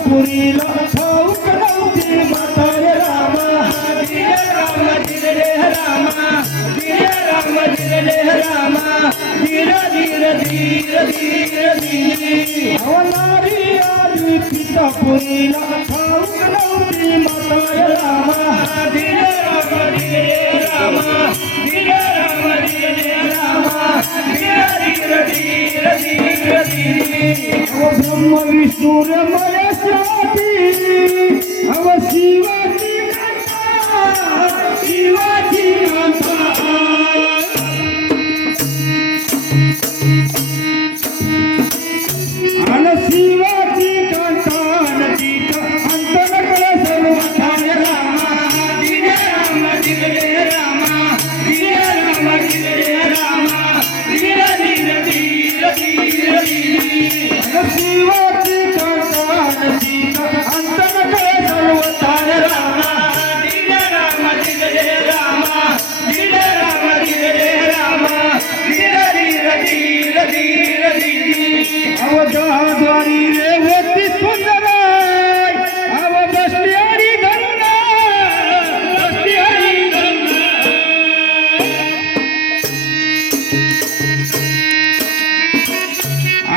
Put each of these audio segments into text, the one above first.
पुरीला ठाऊक नव्हती म्हातारे रामा धीरे राम धीरे रामा धीरे राम धीरे रामा धीरे धीरे धीरे धीरे धीरे अवनारी आली पिता पुरीला ठाऊक नव्हती म्हातारे रामा धीरे राम धीरे रामा धीरे राम धीरे रामा धीरे धीरे धीरे धीरे धीरे ब्रह्म विष्णू महेश्वरी अव शिवाजी शिवाजी अन शिवाजी कांतानजी अंतनकल सर्वठाय रामा धीरे राम धीरे रामा धीरे राम धीरे रामा धीरे धीरे धीरे धीरे धीरे शिवाजी कांतानजी अंतनकल सर्वठाय रामा धीरे राम धीरे रामा धीरे राम धीरे रामा धीरे धीरे धीरे धीरे धीरे अवजाद्वारी रेवती सुंदर अव बसली हरी धरून बसली हरी धरून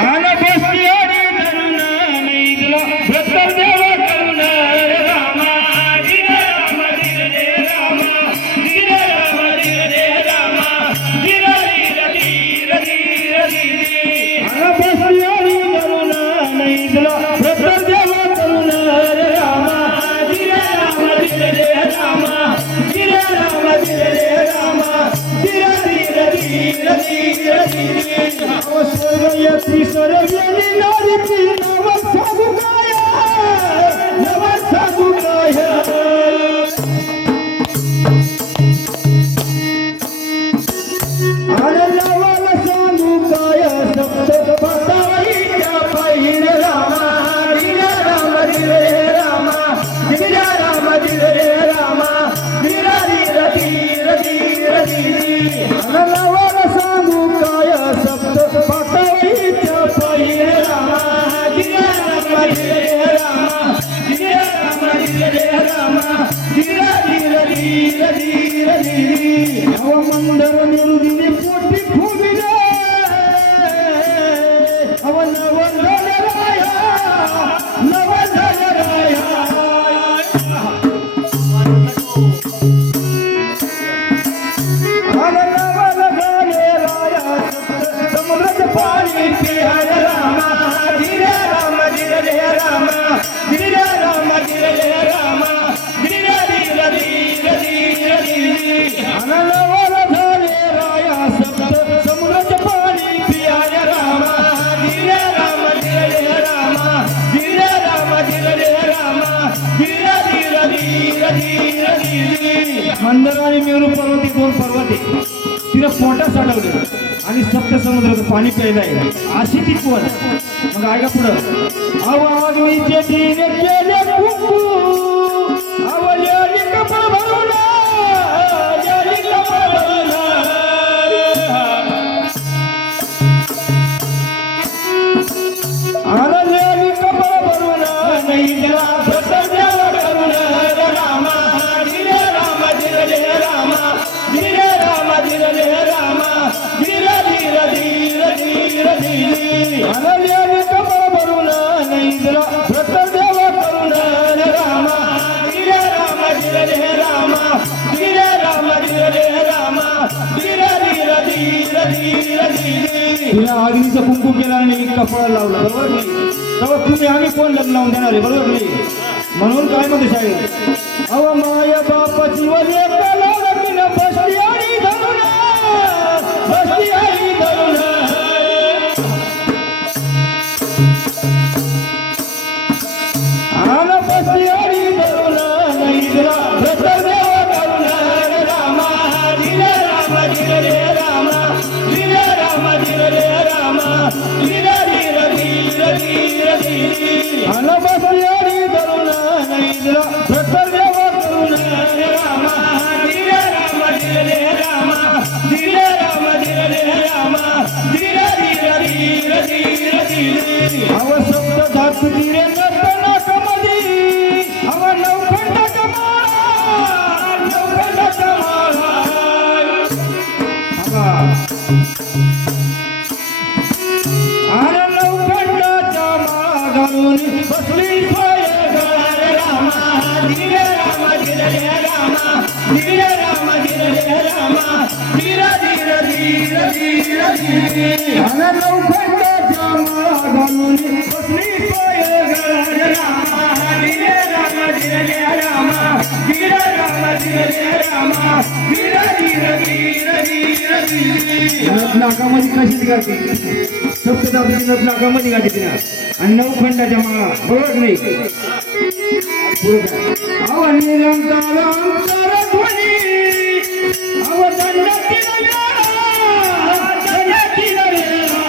आला बसली हरी धरून निघला भक्तर देव करुण रामा धीरे राम धीरे रामा धीरे राम धीरे रामा धीरे धीरे धीरे धीरे धीरे आला बसली हरी धरून निघला भक्तर देव करुण रामा धीरे राम धीरे रामा धीरे राम धीरे रामा धीरे धीरे धीरे धीरे धीरे स्वर्गयत्री स्वर्गयनी नारी नव साधु काया नव साधु काया अरे नवल साधु काया सप्त बताईच्या पाहिन रामा धीरे राम धीरे रामा धीरे राम धीरे रामा धीरे धीरे धीरे धीरे धीरे अरे नवल साधु काया सप्त बताईच्या पाहिन रामा धीरे राम धीरे रामा धीरे राम धीरे रामा धीरे धीरे धीरे धीरे धीरे नवमंडल निरुदिनी कोटी फुगिले अव नवंदन राया नवंदन राया अव नवंदन राया समुद्र पाणी पिहर रामा धीरे राम धीरे रामा धीरे राम धीरे रामा धीरे धीरे धीरे धीरे धीरे अनलवल झाले राया सप्त समुद्र पाणी पिहर रामा धीरे राम धीरे रामा धीरे राम धीरे रामा धीरे धीरे धीरे धीरे धीरे मंदर आणि मेरू पर्वती दोन पर्वते तिला पोटात साठवले आणि सप्त समुद्राचं पाणी प्यायला आहे अशी ती कोण मग ऐका पुढं अवाग्नीचे दिने केले कुंकू अवलेली कपड भरवला याली कपड भरवला अवलेली कपड भरवला नाही देवा भक्तर देव करुण रामा धीरे राम धीरे रामा धीरे राम धीरे रामा धीरे धीरे धीरे धीरे धीरे अवलेली कपड भरवला नाही देवा भक्तर देव करुण रामा धीरे राम धीरे रामा धीरे राम धीरे रामा धीरे धीरे धीरे धीरे धीरे तिला अग्नीचं कुंकू केला आणि कपडा लावला बरोबर तेव्हा तुम्ही आम्ही कोण लग्न लावून देणार आहे, बरोबर नाही? म्हणून काय म्हणते शाळेत, अव माया बापाची वले बसली आणि धरून, बसली आणि धरून, आला बसली आणि धरून, नैद्रा व्रत देवा करून, रामा दिले राम दिले रे रामा, दिले राम दिले रे रामा, दिले धीर धीर धीर धीर, आला बसली आणि धरून, नैद्रा व्रत देवा करून, रामा दिले राम दिले रे रामा, दिले राम दिले रे रामा, दिले धीर धीर धीर धीर, अव शब्द धातू धीरे नर्तना कमली, अव नवखंड कमाल, नवखंड कमाल, अरे नवखंडाच्या मागारून बसली सोय गळार रामा, दिले राम दिले रे रामा, दिले राम दिले रे रामा, धीर धीर धीर धीर धीर, अरे नवखंडाच्या मागारून बसली सोय गळार रामा, दिले राम दिले रे रामा, दिले राम दिले रे रामा, धीर धीर धीर धीर धीर, नाकामध्ये कशी गाठी सप्तधातूची नथ नाकामध्ये गाठी तिला आणि नवखंडाच्या माळा, बरोबर नाही? अव निरंतर अंतर ध्वनी, अव दंडातील वेळा, दंडातील वेळा,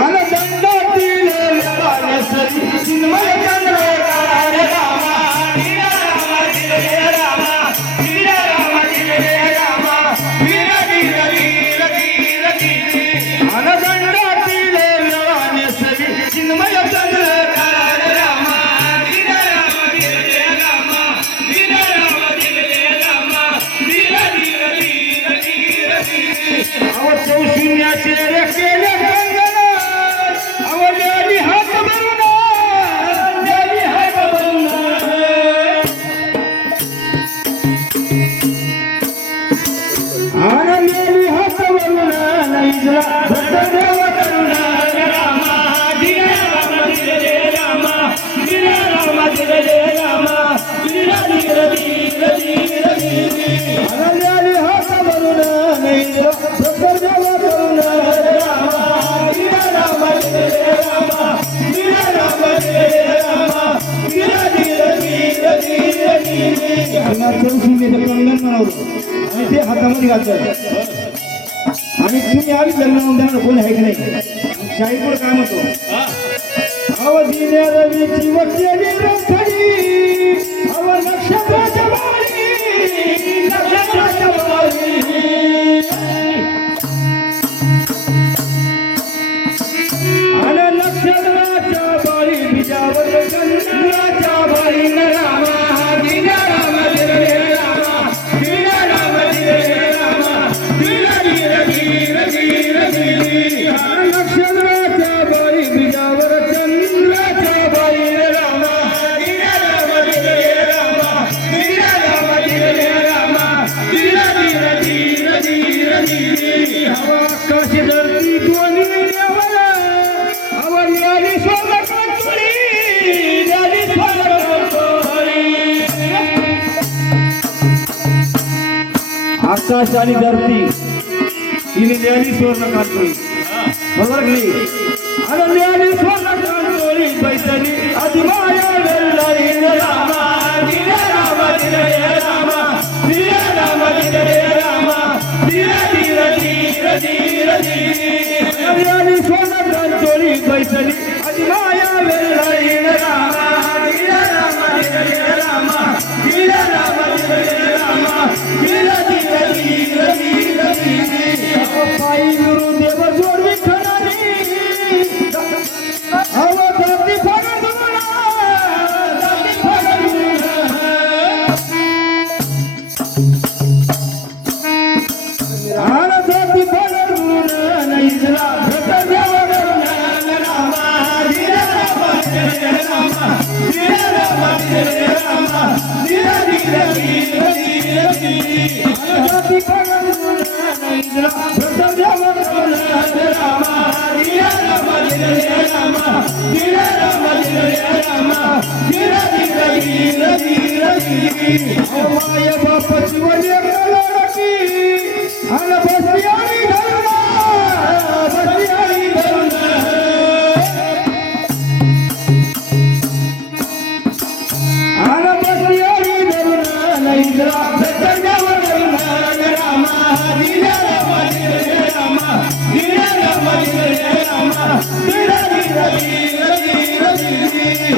अरे दंडातील वेळा सरी चिन्मय चंद्रकार रामा, दिले राम दिले रे रामा, दिले राम दिले रे रामा, धीर धीर धीर धीर धीर, अन दंडातील वेळा सरी चिन्मय चंद्रकार रामा, दिले राम दिले रे रामा, दिले राम दिले रे रामा, धीर धीर धीर धीर धीर, अव चौशून्याचे रे केले गंगन, अव लेली हात भरून, लेली हात भरून, आन लेली हात भरून, नैद्रा व्रत देवा करून, रामा दिले राम दिले रे रामा, दिले राम दिले रे रामा, धीर धीर धीर धीर धीर, आन लेली हात भरून, नैद्रा व्रत देवा करून, रामा दिले राम दिले रे रामा, दिले राम दिले रे रामा, धीर धीर धीर धीर धीर, चौशून्याचं कंगन बनवलं आणि ते हातामध्ये घातलं आणि तुम्ही आम्ही लग्न लावून देणार कोण आहे की नाही? शाहीपूर काय म्हणतो, अव दिल्या रवीची वकेली रंगली, अव नक्षत्राच्या बाळी, नक्षत्राच्या बाळी, अन नक्षत्राच्या बाळी बिजावर चंद्राच्या बाळी, रामा दिले राम दिले रे रामा, दिले राम दिले रे रामा, धीर धीर धीर धीर धीर, नक्षत्राच्या बाळी बिजावर चंद्राच्या बाळी, रामा दिले राम दिले रे रामा, दिले राम दिले रे रामा, धीर धीर धीर धीर धीर, हवा आकाश धरती दोन्ही देवर, अव न्याली स्वर्ग कंचुरी, न्याली स्वर्ग कंचुरी, आकाश आणि धरती तिने न्याली स्वर्ण कांतोळी, बरोबर नाही? आणि न्याली स्वर्ण कांतोळी बैसली अधिमाया वेल्लारी, रामा दिले राम दिले रे रामा, दिले राम दिले रे रामा, धीर धीर धीर धीर धीर, न्याली स्वर्ण कांतोळी बैसली अधिमाया वेल्लारी, रामा दिले राम दिले रे रामा, दिले राम दिले रे रामा, धीर धीर धीर धीर धीर, पायी गुरुदेव जोडवी खणारी, अव जाती फाडून धुणा, जाती फाडून धुणा, आन जाती फाडून धुणा, नैद्रा व्रत देवा करून, रामा दिले राम दिले रे रामा, दिले राम दिले रे रामा, माय बापाची वडील लडकी अन बसली आणि धरुणा बसली आणि धरुणा अन बसली आणि धरुणा नैद्रा भेटण्यावर धरुणा रामा दिल्या रामा दिले रामा दिल्या रामा दिले रामा दिल्या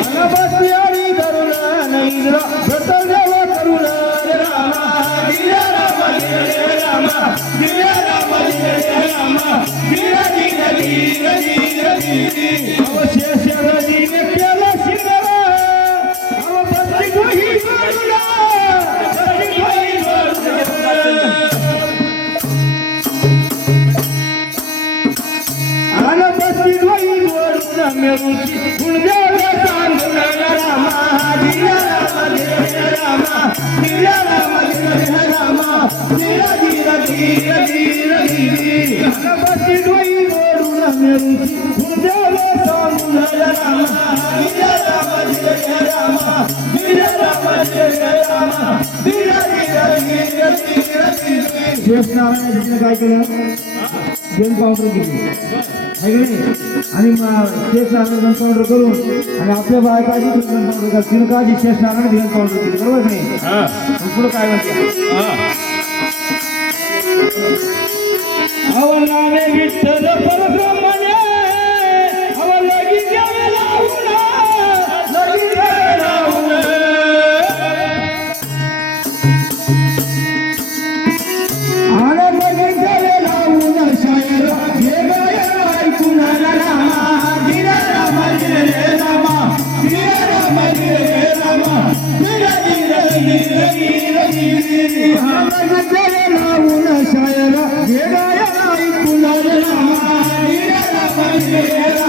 अन बसली आणि धरुणा नैद्रा भेटण्यावर धरुणा रामा दिल्या रामा दिले रामा दिल्या रामा दिले रामा दिल्या अवशेषाने केलं शिंगरा अव बसली गोही जोडूला बसली गोही जोडूला आला बसली गोही जोडूला मेरूची गुणगाला सांगून रामा दिल्या रामा दिले रामा दिल्या रामा दिले रामा दिल्या दिल्या दिल्या दिल्या दिल्या आला बसली गोही जोडूला मेरूची गुणगाला सांगून रामा दिल्या रामा दिले रामा दिल्या रामा दिले रामा दिल्या दिल्या दिल्या दिल्या शेष नारायण काय केलं गेम काउंटर केली आहे की नाही आणि शेष नारायण गन काउंटर करून आणि आपल्या बायकाची गन काउंटर करा तिने काळजी शेष नारायण गन काउंटर केली बरोबर की नाही पुढे काय म्हणते अवनाने विठ्ठल परब्रह्मने अव लगी द्यावे लावून लगी द्यावे लावून आला लगी द्यावे लावून शायर हे गायन ऐकून रामा दिल्या रामा दिले रामा दिल्या रामा दिले रामा दिल्या दिल्या दिल्या दिल्या आला लगी द्यावे लावून शायर हे गायन ऐकून रामा दिल्या रामा दिले